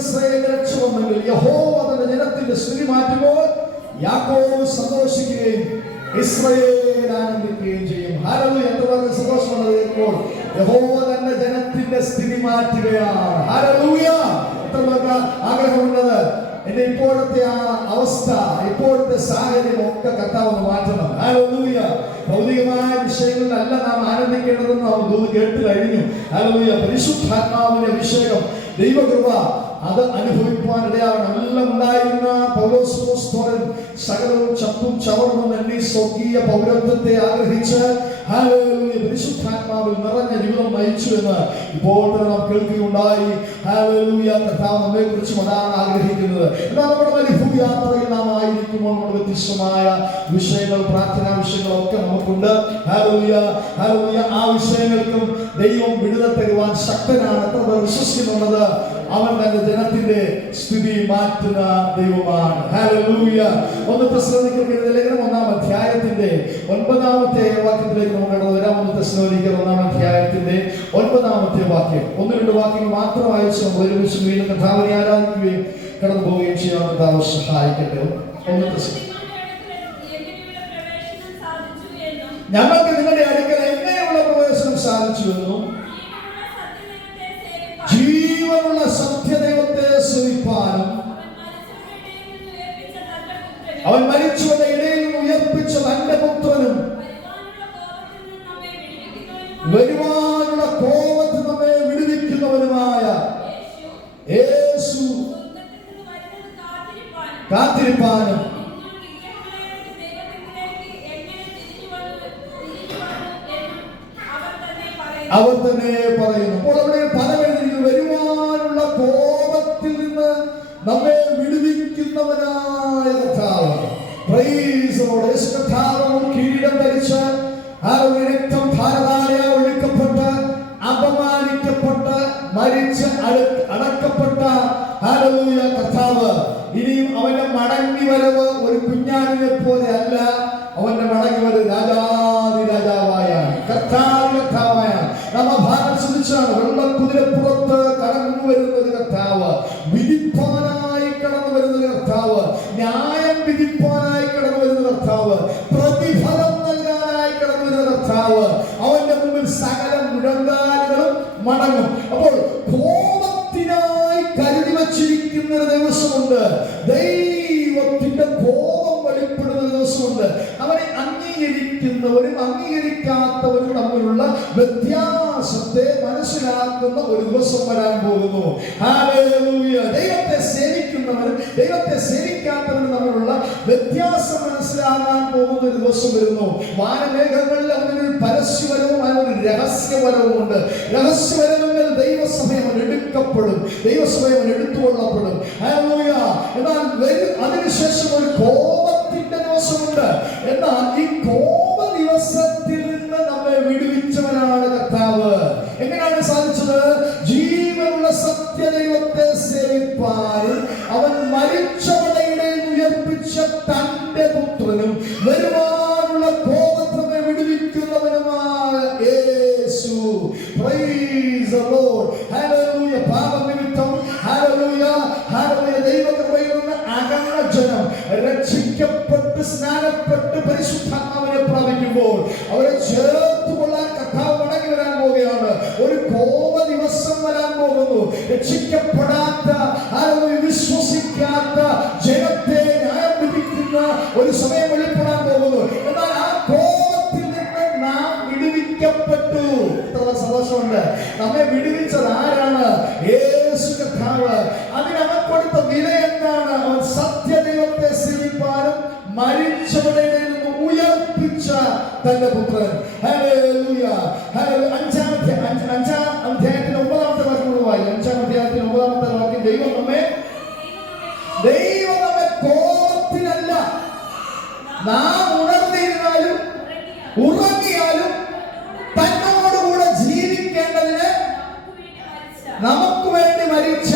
ഇസ്രായേലിനെ രക്ഷവന്നെങ്കിൽ യഹോവ തന്റെ ജനത്തിന്റെ സ്ഥിതി മാറ്റുമ്പോൾ യാക്കോബ് സന്തോഷിക്കുകയും ഇസ്രായേൽ ആനന്ദിക്കുകയും ചെയ്യും. ഹല്ലേലൂയ. എത്ര സന്തോഷമുള്ളത് ഇപ്പോൾ യഹോവ തന്റെ ജനത്തിന്റെ സ്ഥിതി മാറ്റുകയാണ്. ഹല്ലേലൂയ. എത്ര ആഗ്രഹമുള്ളത് എന്റെ ഇപ്പോഴത്തെ ആ അവസ്ഥ, ഇപ്പോഴത്തെ സാഹചര്യം ഒക്കെ കർത്താവ് മാറ്റണം. ഹല്ലേലൂയ. ഭൗതികമായ വിഷയങ്ങളിലല്ല നാം ആനന്ദിക്കേണ്ടതെന്ന് നാം ദൂത് കേട്ട് കഴിഞ്ഞു. ഹല്ലേലൂയ. പരിശുദ്ധാത്മാവിന്റെ അഭിഷേകം, ദൈവകൃപ അത് അനുഭവിക്കുവാൻ ഇടയാവണം. എല്ലാം ഉണ്ടായിരുന്ന പൗലോസ് സകലവും ചപ്പും ചവർന്നും എന്നീ സ്വർഗീയ പൗരത്വത്തെ ആഗ്രഹിച്ച് ഹല്ലേലൂയ പരിശുദ്ധാത്മാവിൽ നിറഞ്ഞ ജീവിതം നയിച്ചു എന്ന് ഇപ്പോൾ തന്നെ നാം കേൾക്കുകയുണ്ടായി. ഹല്ലേലൂയ. കർത്താവ് നമ്മെ കുറിച്ചും അതാണ് ആഗ്രഹിക്കുന്നത്. എന്നാൽ നമ്മുടെ മരുഭൂമി യാത്രയിൽ നാം ആയിരിക്കുമ്പോൾ നമ്മുടെ വ്യത്യസ്തമായ വിഷയങ്ങൾ, പ്രാർത്ഥനാ വിഷയങ്ങളൊക്കെ നമുക്കുണ്ട്. ഹല്ലേലൂയ. ഹല്ലേലൂയ. ആ വിഷയങ്ങൾക്കും ദൈവം വിടുതൽ തരുവാൻ ശക്തനാണ്. എത്ര പേർ വിശ്വസിക്കുന്നുള്ളത്? അവൻ തന്റെ ജനത്തിന്റെ സ്ഥിതി മാറ്റുന്ന ദൈവമാണ്. ഹല്ലേലൂയ. 1 തെസ്സലോനിക്കർക്കെഴുതിയ ലേഖനം 1-ാം അധ്യായത്തിന്റെ 9-ാമത്തെ വാക്യത്തിലേക്ക് നമുക്ക് കടന്നു വരാം. 1 തെസ്സലോനിക്കർ 1-ാം അധ്യായത്തിന്റെ 9-ാമത്തെ വാക്യം. 1-2 വാക്യങ്ങൾ മാത്രം വായിച്ച് നമ്മൾ ഒരുമിച്ച് വീണ്ടും കർത്താവിനെ ആരാധിക്കുകയും കടന്നു പോവുകയും ചെയ്യാൻ കർത്താവ് സഹായിക്കട്ടെ. 1 തെസ്സലോനിക്കർ ഞങ്ങൾക്ക് നിങ്ങളുടെ അടുക്കൽ എങ്ങനെയുള്ള പ്രവേശനം സാധിച്ചുവെന്നും ജീവനുള്ള സത്യദൈവത്തെ സേവിപ്പാനും അവൻ മരിച്ചവരുടെ ഇടയിൽ നിന്ന് ഉയർപ്പിച്ച തന്റെ പുത്രനും വരുവാനുള്ള കോപത്തിൽ നമ്മെ വിടുവിക്കുന്നവനുമായ യേശു കാത്തിരിപ്പാനും അവർ തന്നെ പറയുന്നു. അപ്പോൾ അവിടെ പലവഴിയിൽ വരുവാനുള്ള കോപത്തിൽ നിന്ന് നമ്മെ വിടുവിക്കുന്നവനായ കർത്താവ്. Price the Lord. യേശു കർത്താവ് കിരീടം ധരിച്ച് രക്തം ധാരധാരയാ ഒഴുക്കപ്പെട്ട് അപമാനിക്കപ്പെട്ട് മരിച്ച് അടക്കപ്പെട്ട ഹല്ലേലൂയ കർത്താവ് ഇനിയും അവന്റെ മടങ്ങി വരവ് ഒരു കുഞ്ഞാടിനെ പോലെ അല്ല. അവന്റെ മടങ്ങി വരവ് രാജാവായ കർത്താവായ നമ്മ ഭാരം ശ്രദ്ധിച്ചാണ്. വെള്ളക്കുതിരപ്പുറത്ത് കടന്നു വരുന്ന ഒരു കർത്താവ്, വിധിപ്പാനായി കടന്നു വരുന്ന ഒരു കർത്താവ്, ന്യായം വിധിപ്പാനായി കടന്നു വരുന്ന കർത്താവ്, പ്രതിഫലം നൽകാനായി കടന്നു വരുന്ന കർത്താവ്. അവന്റെ മുമ്പിൽ സകല മുഴങ്കാലുകളും മടങ്ങും. അപ്പോൾ കോപത്തിനായി കരുതി വച്ചിരിക്കുന്ന ഒരു ദിവസമുണ്ട്. ദൈവത്തിന്റെ കോപം വെളിപ്പെടുന്ന ദിവസമുണ്ട്. അവനെ അംഗീകരിക്കുന്നവരും അംഗീകരിക്കാത്തവരും തമ്മിലുള്ള വ്യത്യാസത്തെ മനസ്സിലാക്കുന്ന ഒരു ദിവസം വരാൻ പോകുന്നു. ഹല്ലേലൂയ. ദൈവത്തെ സേവിക്കുന്നവരും ദൈവത്തെ സേവിക്കാത്തവരും തമ്മിലുള്ള വ്യത്യാസം മനസ്സിലാകാൻ പോകുന്ന ഒരു ദിവസം വരുന്നു. വാനമേഘങ്ങളിൽ അവനൊരു പരസ്യവരവും അതിനൊരു രഹസ്യവരവും ഉണ്ട്. രഹസ്യവരമെങ്കിൽ ദൈവസഭയം എടുക്കപ്പെടും, ദൈവസഭയം എടുത്തുകൊള്ളപ്പെടും. ഹല്ലേലൂയ. എന്നാൽ അതിനുശേഷം ഒരു കോപത്തിന്റെ ദിവസമുണ്ട്. എന്നാൽ ഈ കോപ ദിവസത്തിൽ നിന്ന് നമ്മെ വിടുവിച്ചവനാണ് കർത്താവ്. എങ്ങനെയാണ് സാധിച്ചത്? ജീവനുള്ള സത്യദൈവത്തെ സേവിപ്പാനും അവൻ മരിച്ചവരുടെ ഇടയിൽ ഉയർപ്പിച്ച തന്റെ പുത്രനും വരുവാനുള്ള കോപത്തെ വിടുവിക്കുന്നവനുമായ Yeshu. Praise the lord. Hallelujah. പാപനിമിത്തം ഹല്ലേലൂയ ഹല്ലേലൂയ ദൈവകൃപയിൽ നിന്ന് അകന്ന ജനം രക്ഷിക്കപ്പെട്ട് സ്നാനപ്പെട്ട് പരിശുദ്ധാത്മാവിനെ പ്രാപിക്കുമ്പോൾ അവരെ ചേർത്തുകൊള്ളാൻ കർത്താവ് മടങ്ങി വരാൻ പോവുകയാണ്. ഒരു കോപ ദിവസം വരാൻ പോകുന്നു. രക്ഷിക്കപ്പെടാത്ത വിശ്വസിക്കാത്ത ജനത്തെ ന്യായം വിധിക്കുന്ന ഒരു സമയം വെളിപ്പെടാൻ പോകുന്നു. എന്നാൽ ആ കോപത്തിൽ നിന്ന് നാം വിടുവിക്കപ്പെട്ടു. എത്ര സന്തോഷമുണ്ട്. നമ്മെ വിടുവിച്ചത് ആരാണ്? യേശു കർത്താവ്. അതിനവൻ കൊടുത്ത വില എന്താണ്? അവൻ സത്യദൈവത്തെ സേവിപ്പാനും മരിച്ചവരുടെ നിന്ന് ഉയർപ്പിച്ച തന്റെ പുത്രൻ. ഹല്ലേലൂയ. അഞ്ചാം അധ്യായത്തിന്റെ 9-ാമത്തെ വാക്യം വായിക്കും. 5-ാം അധ്യായത്തിന്റെ 9-ാമത്തെ വാക്യം. ദൈവം നമ്മെ കോപത്തിനല്ല, നാം ഉണർന്നിരുന്നാലും ഉറങ്ങിയാലും തന്നോടുകൂടെ ജീവിക്കേണ്ടതിന് നമുക്ക് വേണ്ടി മരിച്ച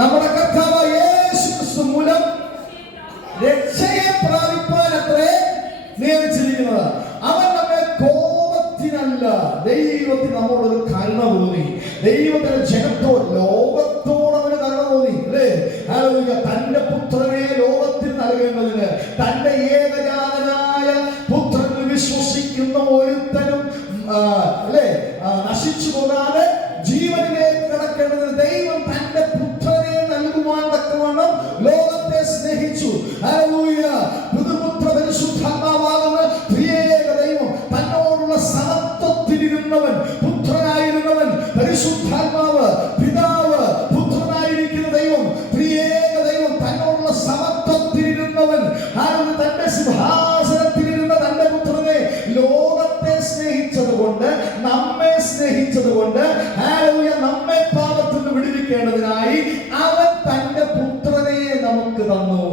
നമ്മുടെ കർത്താവ് യേശു ക്രിസ്തു മൂലം രക്ഷയെ പ്രാപിപ്പാൻ അത്രേ നിയമിച്ചിരിക്കുന്നത്. അവൻ നമ്മെ കോപത്തിനല്ല, ദൈവത്തിന് നമ്മോടൊരു കരുണ തോന്നി. ദൈവത്തിന്റെ ജനത്തോട് ലോകത്ത് ജീവിക്കേണ്ടതിനായി അവൻ തന്റെ പുത്രനെ നമുക്ക് തന്നു.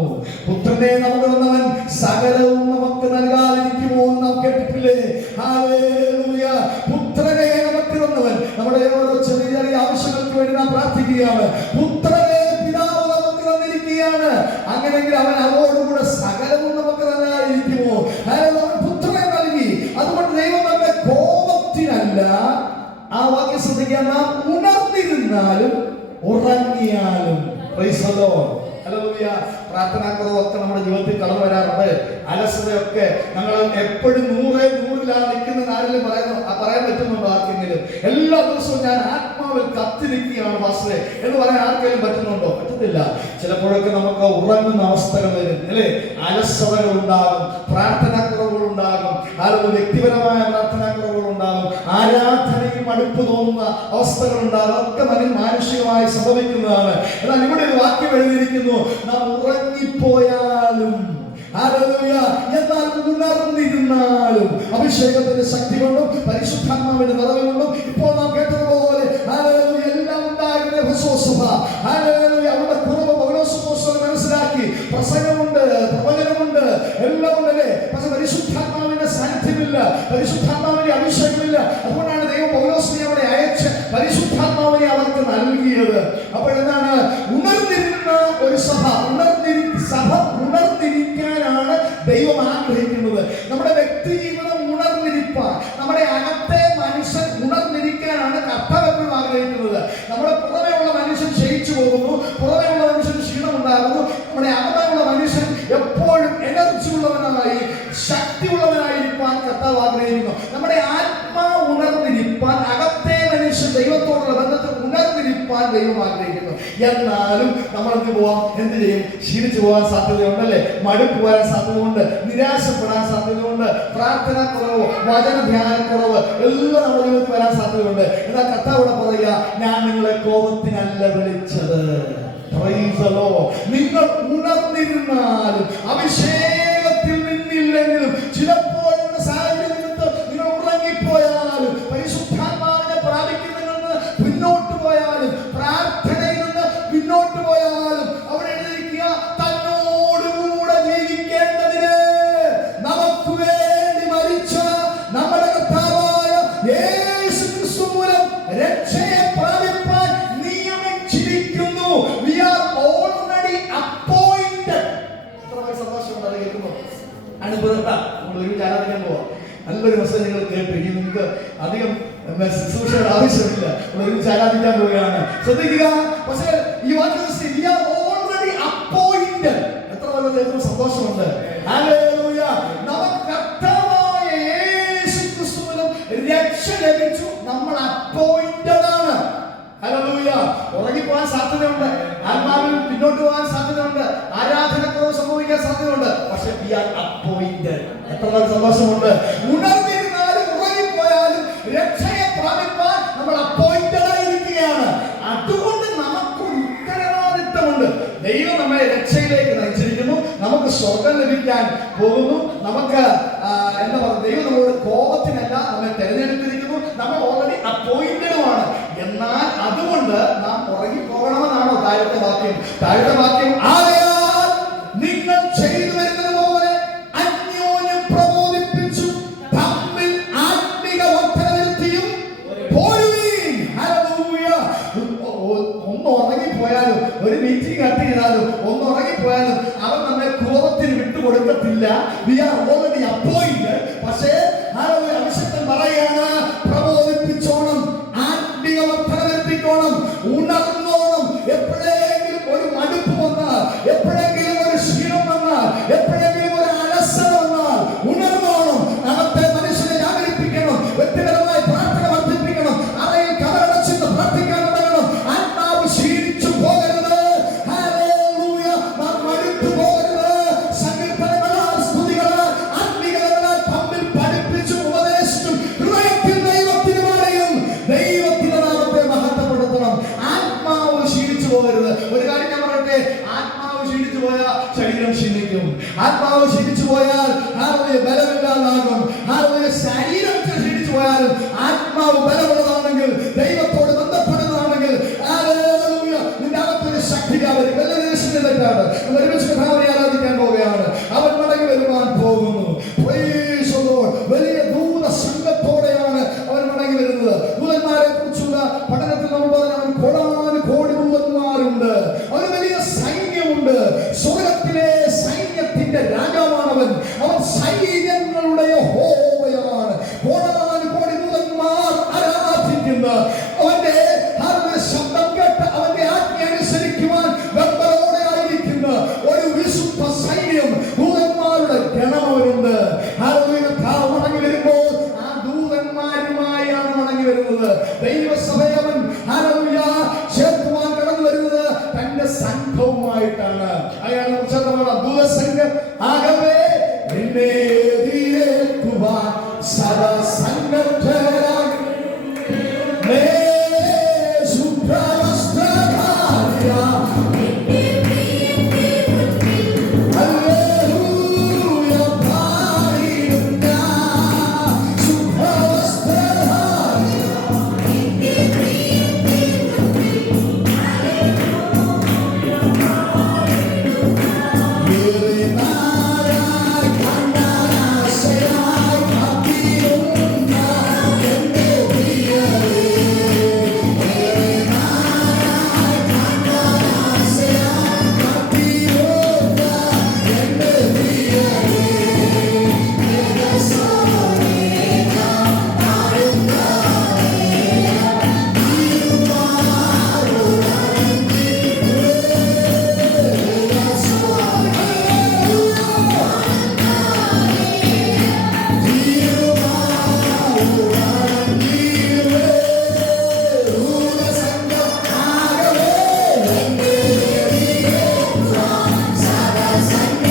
പുത്രനെ നമുക്ക് തന്നവൻ സകലവും നമുക്ക് നൽകാതിരിക്കുമോ എന്ന് നാം കേട്ടിട്ടില്ലേ? ഹല്ലേലൂയ. പുത്രനെ നമുക്ക് തന്നവൻ. നമ്മുടെ ഓരോ ചെറിയ ചെറിയ ആവശ്യങ്ങൾക്ക് വേണ്ടി നാം പ്രാർത്ഥിക്കുകയാണ്. പുത്രനെ പിതാവ് നമുക്ക് തന്നിരിക്കുകയാണ്. അങ്ങനെയെങ്കിൽ അവൻ അവരോടുകൂടെ സകലവും നമുക്ക് തന്നായിരിക്കുമോ? അവൻ പുത്രനെ നൽകി. അതുകൊണ്ട് ദൈവം നമ്മുടെ കോപത്തിനല്ല, ആ വാക്യം ശ്രദ്ധിക്കാൻ, നാം ഉണർന്നിരുന്നാലും ഉറങ്ങിയാലും. Praise the lord. ഹല്ലേലൂയ. പ്രാർത്ഥനാക്കുറവൊക്കെ നമ്മുടെ ജീവിതത്തിൽ കടന്നു വരാറുണ്ട്. അലസതയൊക്കെ ഞങ്ങൾ എപ്പോഴും 100-100 നിൽക്കുന്ന ആരെങ്കിലും പറയാൻ പറ്റുന്നുണ്ടോ ആർക്കെങ്കിലും? എല്ലാ ദിവസവും ഞാൻ ആത്മാവിൽ കത്തിരിക്കുകയാണ് പാസ്റ്ററെ എന്ന് പറയാൻ ആർക്കെങ്കിലും പറ്റുന്നുണ്ടോ? പറ്റത്തില്ല. ചിലപ്പോഴൊക്കെ നമുക്ക് ഉറങ്ങുന്ന അവസ്ഥകൾ വരും അല്ലേ? അലസതകൾ ഉണ്ടാകും, പ്രാർത്ഥനാക്കുറവുകൾ ഉണ്ടാകും, വ്യക്തിപരമായ പ്രാർത്ഥനാക്കുറവുകൾ ഉണ്ടാകും, ആരാധനയും അടുപ്പ് തോന്നുന്ന അവസ്ഥകൾ ഉണ്ടാകും. അതൊക്കെ മാനുഷികമായി സംഭവിക്കുന്നതാണ്. എന്നാൽ ഇവിടെ ഒരു വാക്യം എഴുതിയിരിക്കുന്നു, നാം ഉറങ്ങിപ്പോയാലും എന്നാൽ ഉണർന്നിരുന്നാലും അഭിഷേകത്തിന്റെ ശക്തി കൊണ്ടും പരിശുദ്ധാത്മാവിന്റെ നിറവ് കൊണ്ടും ഇപ്പോൾ നാം കേട്ടതുപോലെ എല്ലാം ഉണ്ടാകുന്ന അവരുടെ കുറവ് പൗലോസ് മനസ്സിലാക്കി. പ്രസംഗമുണ്ട്, പ്രവചനമുണ്ട്, എല്ലാം ഉണ്ടല്ലേ? പക്ഷെ പരിശുദ്ധാത്മാവിന്റെ സാന്നിധ്യമില്ല, പരിശുദ്ധാത്മാവിന്റെ അഭിഷേകമില്ല. അതുകൊണ്ടാണ് ദൈവം പൗലോസിനെ അവിടെ അയച്ച് പരിശുദ്ധാത്മാവിനെ അവർക്ക് നൽകിയത്. അപ്പോൾ എന്താണ്? ഉണർന്നിരുന്ന ഒരു സഭ ഉണർന്നിരിക്കാനാണ് ദൈവം ആഗ്രഹിക്കുന്നത്. നമ്മുടെ വ്യക്തി ജീവിതം ഉണർന്നിരിപ്പാൻ, നമ്മുടെ അകത്തെ മനുഷ്യൻ ഉണർന്നിരിക്കാനാണ് കർത്താവ് എപ്പോഴും ആഗ്രഹിക്കുന്നത്. നമ്മുടെ പുറമേയുള്ള മനുഷ്യൻ ക്ഷയിച്ചു പോകുന്നു, പുറമേയുള്ള മനുഷ്യൻ ക്ഷീണമുണ്ടാകുന്നു. നമ്മുടെ അകമെയുള്ള മനുഷ്യൻ എപ്പോഴും എനർജി ഉള്ളവനായി, ശക്തി ഉള്ളവനായിരിക്കാൻ കർത്താവ് ആഗ്രഹിക്കുന്നു. നമ്മുടെ ആത്മാവ് ഉണർന്നിരിപ്പാൻ, അകത്തെ മനുഷ്യൻ ദൈവത്തോടുള്ള ബന്ധത്തിൽ ഉണർന്നിരിപ്പാൻ ദൈവം ആഗ്രഹിക്കുന്നു. എന്നാലും നമ്മൾ എന്ത് ചെയ്യും? ക്ഷീണിച്ചു പോകാൻ സാധ്യതയുണ്ടല്ലേ? മടുപ്പ് വരാൻ സാധ്യതയുണ്ട്, നിരാശപ്പെടാൻ സാധ്യതയുണ്ട്, പ്രാർത്ഥനാക്കുറവ്, വചനധ്യാനക്കുറവ് എല്ലാം നമ്മുടെ ജീവിതത്തിൽ വരാൻ സാധ്യതയുണ്ട്. എന്നാൽ കർത്താവ് പറയുക, ഞാൻ നിങ്ങളെ കോപത്തിനല്ല വിളിച്ചത്. നിങ്ങൾ ഉണർന്നിരുന്നാലും അഭിഷേകത്തിൽ നിന്നില്ലെങ്കിലും ചിലപ്പോഴുള്ള സാഹചര്യം നിങ്ങൾ ഉറങ്ങിപ്പോയാലും പരിശുദ്ധാത്മാവിനെ പ്രാപിക്കുന്നതിൽ നിന്ന് പിന്നോട്ട് പോയാലും പ്രാർത്ഥനയിൽ നിന്ന് പിന്നോട്ട് പോയാലും അവിടെ എഴുതിയിരിക്കുക, തന്നോടുകൂടെ ജീവിക്കേണ്ടതിന് നമുക്ക് വേണ്ടി മരിച്ച നമ്മുടെ കർത്താവായ യേശു ക്രിസ്തു മൂലം രക്ഷയെ പ്രാപിപ്പാൻ നിയമിച്ചിരിക്കുന്നു. We are already appointed. സന്തോഷമുണ്ട് കേൾക്കുമ്പോൾ. അനുഭവത്താ നമ്മൾ ഒരു ആരാധിക്കാൻ പോവാം. നല്ലൊരു മെസ്സേജ് നിങ്ങൾ കേട്ടു. ഇനി നിങ്ങൾക്ക് അധികം ശുശ്രൂഷയുടെ ആവശ്യമില്ല. ഒരുമിച്ച് ആരാധിക്കാൻ പോവുകയാണ്. ശ്രദ്ധിക്കുക. പക്ഷേ ഈ വാക്യം ഓൾറെഡി അപ്പോയിന്റഡ്. എത്ര വളരെ സന്തോഷമുണ്ട്. ഹല്ലേലൂയ. നമുക്ക് കർത്താവായ യേശു ക്രിസ്തുവിലും രക്ഷ ലഭിച്ചു. നമ്മൾ അപ്പോയിന്റഡ് ആണ്. ഹല്ലേലൂയ. ഉറങ്ങിപ്പോകാൻ സാധ്യതയുണ്ട്, ആത്മാവിൽ പിന്നോട്ട് പോകാൻ സാധ്യതയുണ്ട്, ആരാധനക്കുറവ് സംഭവിക്കാൻ സാധ്യതയുണ്ട്. പക്ഷെ we are appointed. എത്ര സന്തോഷമുണ്ട്. ഉണർന്നിരുന്നാലും ഉറങ്ങിപ്പോയാലും രക്ഷയെ പ്രാപിപ്പാൻ നമ്മൾ അപ്പോയിന്റഡ് ആയിരിക്കുകയാണ്. അതുകൊണ്ട് നമുക്കൊരു ഉത്തരവാദിത്തമുണ്ട്. ദൈവം നമ്മെ രക്ഷയിലേക്ക് നയിച്ചിരിക്കുന്നു. നമുക്ക് സ്വർഗം ലഭിക്കാൻ പോകുന്നു. നമുക്ക് എന്താ പറയുക, ദൈവം നമ്മളോട് കോപത്തിനല്ല നമ്മെ തെരഞ്ഞെടുത്തിരിക്കുന്നു. നമ്മൾ ഓൾറെഡി അപ്പോയിന്റഡുമാണ്. എന്നാൽ അതുകൊണ്ട് നാം ഉറങ്ങിപ്പോകണമെന്നാണോ താഴത്തെ വാക്യം? താഴത്തെ വാക്യം, ആകയാൽ നിങ്ങൾ ചെയ്തു വരുന്നത് പോലെ അന്യോന്യം പ്രബോധിപ്പിച്ചു തമ്മിൽ ആത്മിക വർദ്ധന വരുത്തിയും പോരുവീൻ. ഹല്ലേലൂയ. ഒന്ന് ഉറങ്ങിപ്പോയാലും, ഒരു മീറ്റിംഗ് അറ്റൻഡ് ചെയ്താലും, ഒന്ന് ഉറങ്ങിപ്പോയാലും അവൻ നമ്മെ കോപത്തിന് വിട്ടുകൊടുക്കത്തില്ല. We are already appointed. പക്ഷേ അഭിഷേകം പറയാണ്, പ്രബോധിപ്പിച്ചോണം, ആത്മീയ വർദ്ധന വരുത്തിക്കോണം, ഉണർന്നോണം. എപ്പോഴെങ്കിലും ഒരു മടുപ്പ് വന്നാൽ, എപ്പോഴെങ്കിലും ഒരു ക്ഷീണം വന്നാൽ, എപ്പോഴെങ്കിലും ഒരു അലസത വന്നാൽ ഉണർന്നോണം. അകത്തെ മനുഷ്യനെ ജാഗരിപ്പിക്കണം. വ്യക്തിപരമായി പ്രാർത്ഥന വർദ്ധിപ്പിക്കണം. അറയിൽ കതറടച്ചിട്ട് പ്രാർത്ഥിക്കാൻ തുടങ്ങണം. ആത്മാവ് ക്ഷീണിച്ചു പോകരുത്. ഹല്ലേലൂയ. നാം മടുത്തു പോകരുത്. സങ്കീർത്തനങ്ങളാൽ, സ്തുതികളാൽ, ആത്മീയതകളാൽ തമ്മിൽ പഠിപ്പിച്ചു ഉപദേശിച്ചു ഹൃദയത്തിൽ ദൈവത്തിന് പറയും. ദൈവത്തിന്റെ നാമത്തെ മഹത്വപ്പെടുത്തണം. ആത്മാവ് ക്ഷീണിച്ചു പോകരുത്. ഒരു കാര്യം ഞാൻ പറയട്ടെ, ആത്മാവ് ക്ഷീണിച്ചു പോയാൽ ശരീരം ക്ഷീണിക്കും. ആത്മാവ് ക്ഷീണിച്ചു പോയാൽ ബലമില്ലാതാകും. ശരീരം ക്ഷീണിച്ചു പോയാലും ആത്മാവ് ബലമുള്ളതാണെങ്കിൽ, ദൈവത്തോട് ബന്ധപ്പെടുന്നതാണെങ്കിൽ, ഹല്ലേലൂയ, അങ്ങനെയാണ് ദൂതസംഘം ആകെ